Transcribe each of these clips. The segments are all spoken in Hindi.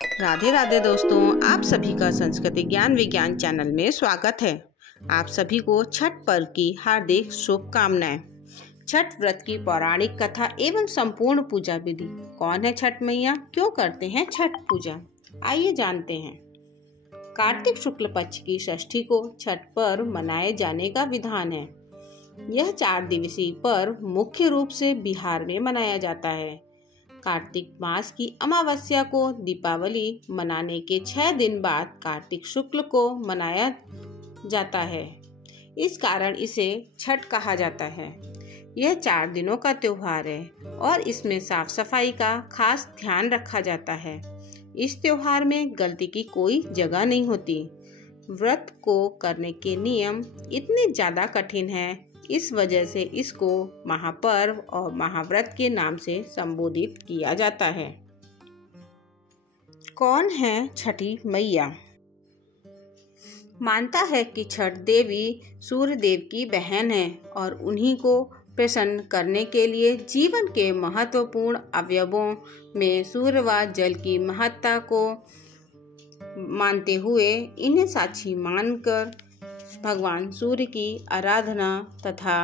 राधे राधे दोस्तों, आप सभी का संस्कृति ज्ञान विज्ञान चैनल में स्वागत है। आप सभी को छठ पर्व की हार्दिक शुभकामनाएं। छठ व्रत की पौराणिक कथा एवं संपूर्ण पूजा विधि। कौन है छठ मैया, क्यों करते हैं छठ पूजा, आइए जानते हैं। कार्तिक शुक्ल पक्ष की षष्ठी को छठ पर्व मनाए जाने का विधान है। यह 4 दिवसीय पर्व मुख्य रूप से बिहार में मनाया जाता है। कार्तिक मास की अमावस्या को दीपावली मनाने के 6 दिन बाद कार्तिक शुक्ल को मनाया जाता है। इस कारण इसे छठ कहा जाता है। यह 4 दिनों का त्योहार है और इसमें साफ सफाई का खास ध्यान रखा जाता है। इस त्योहार में गलती की कोई जगह नहीं होती। व्रत को करने के नियम इतने ज्यादा कठिन हैं, इस वजह से इसको महापर्व और महाव्रत के नाम से संबोधित किया जाता है। कौन है छठी मैया? मानता है कि छठ देवी सूर्य देव की बहन है और उन्हीं को प्रसन्न करने के लिए जीवन के महत्वपूर्ण अवयवों में सूर्य व जल की महत्ता को मानते हुए इन्हें साक्षी मानकर भगवान सूर्य की आराधना तथा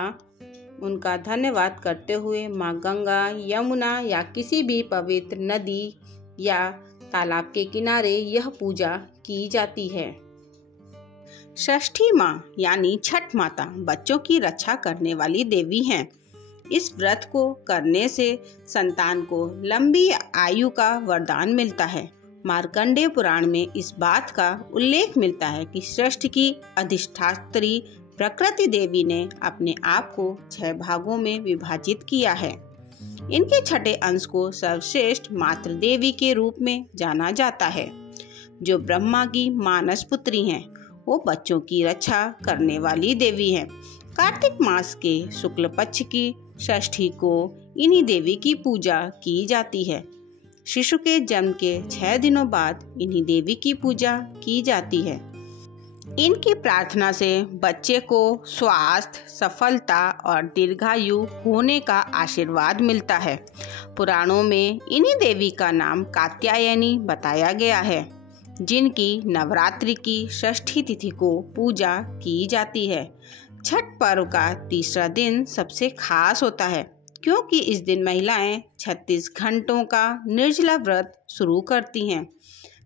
उनका धन्यवाद करते हुए माँ गंगा, यमुना या किसी भी पवित्र नदी या तालाब के किनारे यह पूजा की जाती है। षष्ठी माँ यानी छठ माता बच्चों की रक्षा करने वाली देवी हैं। इस व्रत को करने से संतान को लंबी आयु का वरदान मिलता है। मार्कंडेय पुराण में इस बात का उल्लेख मिलता है कि सृष्टि की अधिष्ठात्री प्रकृति देवी ने अपने आप को 6 भागों में विभाजित किया है। इनके छठे अंश को सर्वश्रेष्ठ मातृ देवी के रूप में जाना जाता है, जो ब्रह्मा की मानस पुत्री हैं। वो बच्चों की रक्षा करने वाली देवी है। कार्तिक मास के शुक्ल पक्ष की षष्ठी को इन्हीं देवी की पूजा की जाती है। शिशु के जन्म के 6 दिनों बाद इन्हीं देवी की पूजा की जाती है। इनकी प्रार्थना से बच्चे को स्वास्थ्य, सफलता और दीर्घायु होने का आशीर्वाद मिलता है। पुराणों में इन्हीं देवी का नाम कात्यायनी बताया गया है, जिनकी नवरात्रि की षष्ठी तिथि को पूजा की जाती है। छठ पर्व का तीसरा दिन सबसे खास होता है, क्योंकि इस दिन महिलाएं 36 घंटों का निर्जला व्रत शुरू करती हैं।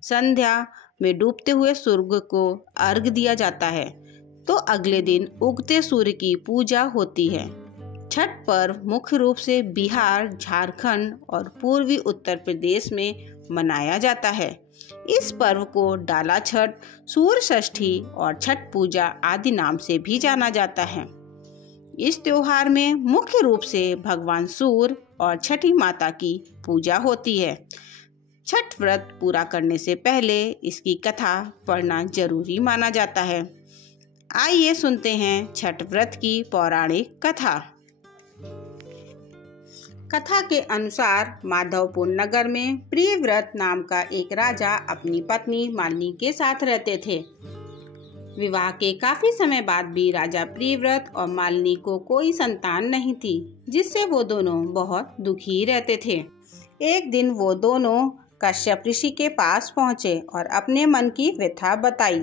संध्या में डूबते हुए सूर्य को अर्घ्य दिया जाता है, तो अगले दिन उगते सूर्य की पूजा होती है। छठ पर्व मुख्य रूप से बिहार, झारखंड और पूर्वी उत्तर प्रदेश में मनाया जाता है। इस पर्व को डाला छठ, सूर्य षष्ठी और छठ पूजा आदि नाम से भी जाना जाता है। इस त्योहार में मुख्य रूप से भगवान सूर्य और छठी माता की पूजा होती है। छठ व्रत पूरा करने से पहले इसकी कथा पढ़ना जरूरी माना जाता है। आइए सुनते हैं छठ व्रत की पौराणिक कथा। कथा के अनुसार माधवपुर नगर में प्रियव्रत नाम का एक राजा अपनी पत्नी मालिनी के साथ रहते थे। विवाह के काफी समय बाद भी राजा प्रियव्रत और मालिनी को कोई संतान नहीं थी, जिससे वो दोनों बहुत दुखी रहते थे। एक दिन वो दोनों कश्यप ऋषि के पास पहुँचे और अपने मन की व्यथा बताई।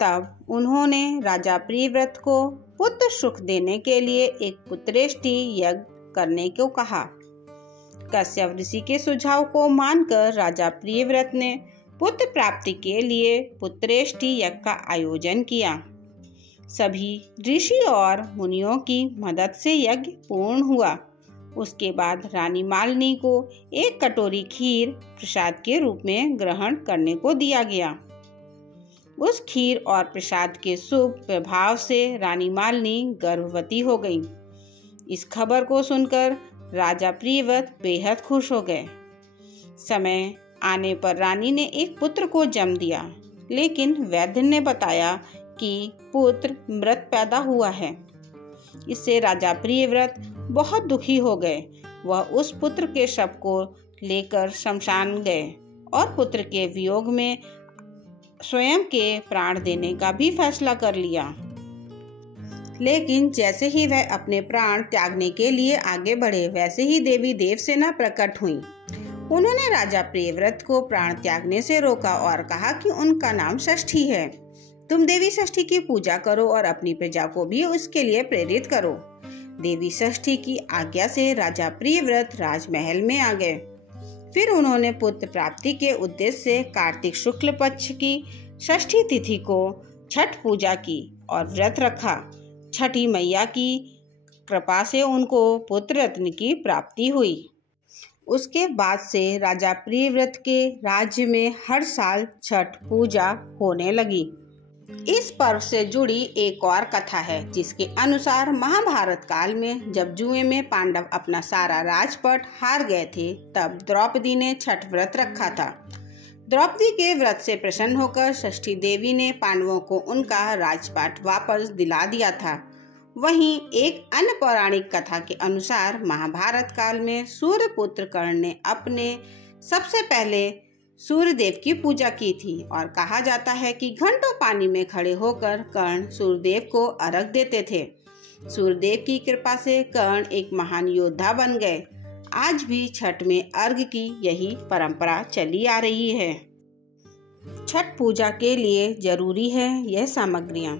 तब उन्होंने राजा प्रियव्रत को पुत्र सुख देने के लिए एक पुत्रेष्टि यज्ञ करने को कहा। कश्यप ऋषि के सुझाव को मानकर राजा प्रियव्रत ने पुत्र प्राप्ति के लिए पुत्रेष्टि यज्ञ का आयोजन किया। सभी ऋषि और मुनियों की मदद से यज्ञ पूर्ण हुआ। उसके बाद रानी मालिनी को एक कटोरी खीर प्रसाद के रूप में ग्रहण करने को दिया गया। उस खीर और प्रसाद के शुभ प्रभाव से रानी मालिनी गर्भवती हो गई। इस खबर को सुनकर राजा प्रियव्रत बेहद खुश हो गए। समय आने पर रानी ने एक पुत्र को जन्म दिया, लेकिन वैद्य ने बताया कि पुत्र मृत पैदा हुआ है। इससे राजा प्रियव्रत बहुत दुखी हो गए। वह उस पुत्र के शव को लेकर शमशान गए और पुत्र के वियोग में स्वयं के प्राण देने का भी फैसला कर लिया। लेकिन जैसे ही वह अपने प्राण त्यागने के लिए आगे बढ़े, वैसे ही देवी देवसेना प्रकट हुई। उन्होंने राजा प्रियव्रत को प्राण त्यागने से रोका और कहा कि उनका नाम षष्ठी है। तुम देवी षष्ठी की पूजा करो और अपनी प्रजा को भी उसके लिए प्रेरित करो। देवी षष्ठी की आज्ञा से राजा प्रियव्रत राजमहल में आ गए। फिर उन्होंने पुत्र प्राप्ति के उद्देश्य से कार्तिक शुक्ल पक्ष की षष्ठी तिथि को छठ पूजा की और व्रत रखा। छठी मैया की कृपा से उनको पुत्र रत्न की प्राप्ति हुई। उसके बाद से राजा प्रियव्रत के राज्य में हर साल छठ पूजा होने लगी। इस पर्व से जुड़ी एक और कथा है, जिसके अनुसार महाभारत काल में जब जुए में पांडव अपना सारा राजपट हार गए थे, तब द्रौपदी ने छठ व्रत रखा था। द्रौपदी के व्रत से प्रसन्न होकर षष्ठी देवी ने पांडवों को उनका राजपाट वापस दिला दिया था। वहीं एक अन्य पौराणिक कथा के अनुसार महाभारत काल में सूर्यपुत्र कर्ण ने अपने सबसे पहले सूर्यदेव की पूजा की थी और कहा जाता है कि घंटों पानी में खड़े होकर कर्ण सूर्यदेव को अर्घ देते थे। सूर्यदेव की कृपा से कर्ण एक महान योद्धा बन गए। आज भी छठ में अर्घ की यही परंपरा चली आ रही है। छठ पूजा के लिए जरूरी है यह सामग्रियां।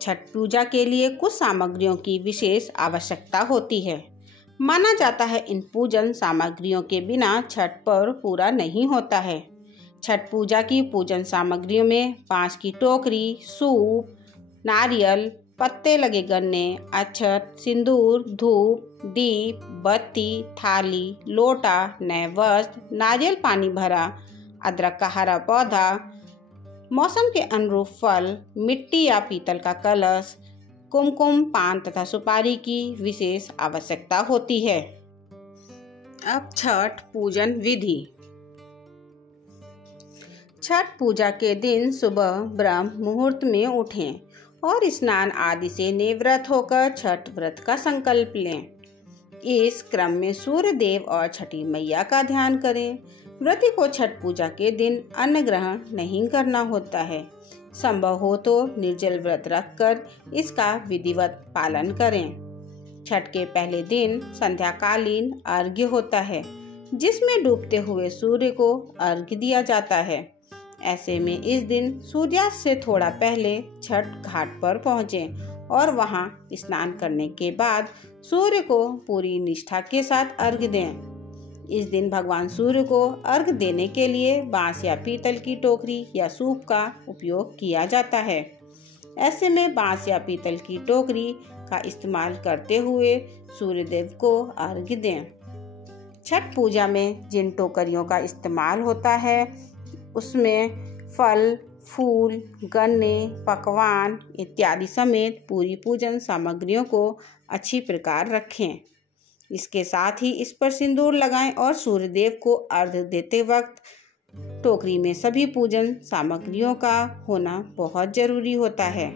छठ पूजा के लिए कुछ सामग्रियों की विशेष आवश्यकता होती है। माना जाता है इन पूजन सामग्रियों के बिना छठ पर्व पूरा नहीं होता है। छठ पूजा की पूजन सामग्रियों में बांस की टोकरी, सूप, नारियल, पत्ते लगे गन्ने, अक्षत, सिंदूर, धूप, दीप, बत्ती, थाली, लोटा, नए वस्त्र, नारियल पानी भरा, अदरक का हरा पौधा, मौसम के अनुरूप फल, मिट्टी या पीतल का कलश, कुमकुम, पान तथा सुपारी की विशेष आवश्यकता होती है। अब छठ पूजन विधि। छठ पूजा के दिन सुबह ब्रह्म मुहूर्त में उठें और स्नान आदि से निवृत्त होकर छठ व्रत का संकल्प लें। इस क्रम में सूर्य देव और छठी मैया का ध्यान करें। व्रती को छठ पूजा के दिन अन्न ग्रहण नहीं करना होता है। संभव हो तो निर्जल व्रत रखकर इसका विधिवत पालन करें। छठ के पहले दिन संध्याकालीन अर्घ्य होता है, जिसमें डूबते हुए सूर्य को अर्घ्य दिया जाता है। ऐसे में इस दिन सूर्यास्त से थोड़ा पहले छठ घाट पर पहुँचें और वहां स्नान करने के बाद सूर्य को पूरी निष्ठा के साथ अर्घ्य दें। इस दिन भगवान सूर्य को अर्घ्य देने के लिए बांस या पीतल की टोकरी या सूप का उपयोग किया जाता है। ऐसे में बांस या पीतल की टोकरी का इस्तेमाल करते हुए सूर्यदेव को अर्घ्य दें। छठ पूजा में जिन टोकरियों का इस्तेमाल होता है उसमें फल, फूल, गन्ने, पकवान इत्यादि समेत पूरी पूजन सामग्रियों को अच्छी प्रकार रखें। इसके साथ ही इस पर सिंदूर लगाएं और सूर्यदेव को अर्घ्य देते वक्त टोकरी में सभी पूजन सामग्रियों का होना बहुत जरूरी होता है।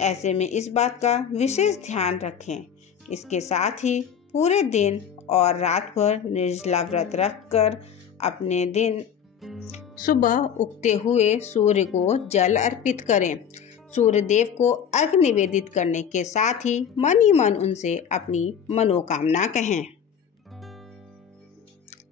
ऐसे में इस बात का विशेष ध्यान रखें। इसके साथ ही पूरे दिन और रात भर निर्जला व्रत रखकर अपने दिन सुबह उगते हुए सूर्य को जल अर्पित करें। सूर्य देव को अर्घ्य निवेदित करने के साथ ही मन उनसे अपनी मनोकामना कहें।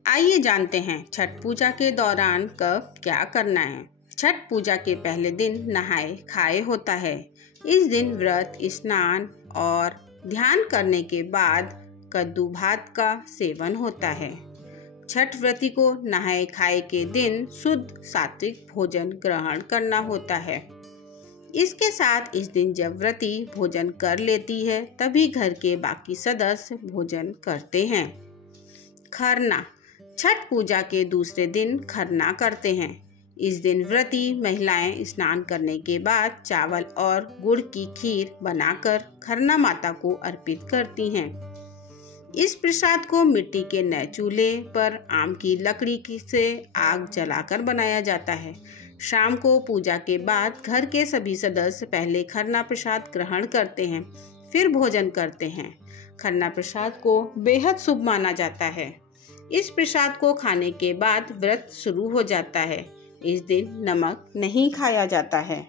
आइए जानते हैं छठ पूजा के दौरान कब क्या करना है। छठ पूजा के पहले दिन नहाए खाए होता है। इस दिन व्रत, स्नान और ध्यान करने के बाद कद्दू भात का सेवन होता है। छठ व्रती को नहाए खाए के दिन शुद्ध सात्विक भोजन ग्रहण करना होता है। इसके साथ इस दिन जब व्रती भोजन कर लेती है तभी घर के बाकी सदस्य भोजन करते हैं। खरना। छठ पूजा के दूसरे दिन खरना करते हैं। इस दिन व्रती महिलाएं स्नान करने के बाद चावल और गुड़ की खीर बनाकर खरना माता को अर्पित करती हैं। इस प्रसाद को मिट्टी के नए चूल्हे पर आम की लकड़ी से आग जलाकर बनाया जाता है। शाम को पूजा के बाद घर के सभी सदस्य पहले खरना प्रसाद ग्रहण करते हैं, फिर भोजन करते हैं। खरना प्रसाद को बेहद शुभ माना जाता है। इस प्रसाद को खाने के बाद व्रत शुरू हो जाता है। इस दिन नमक नहीं खाया जाता है।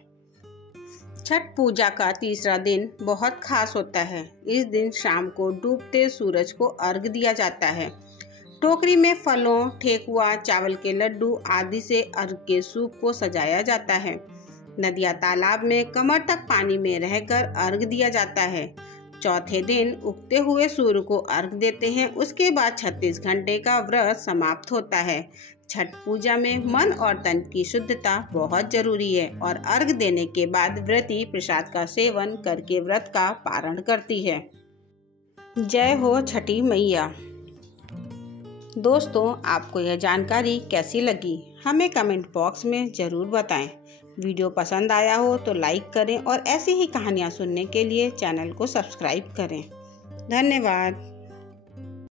छठ पूजा का तीसरा दिन बहुत खास होता है। इस दिन शाम को डूबते सूरज को अर्घ्य दिया जाता है। टोकरी में फलों, ठेकुआ, चावल के लड्डू आदि से अर्घ के सूप को सजाया जाता है। नदी या तालाब में कमर तक पानी में रहकर अर्घ दिया जाता है। चौथे दिन उगते हुए सूर्य को अर्घ देते हैं। उसके बाद 36 घंटे का व्रत समाप्त होता है। छठ पूजा में मन और तन की शुद्धता बहुत जरूरी है और अर्घ देने के बाद व्रती प्रसाद का सेवन करके व्रत का पारण करती है। जय हो छठी मैया। दोस्तों, आपको यह जानकारी कैसी लगी हमें कमेंट बॉक्स में ज़रूर बताएं। वीडियो पसंद आया हो तो लाइक करें और ऐसी ही कहानियाँ सुनने के लिए चैनल को सब्सक्राइब करें। धन्यवाद।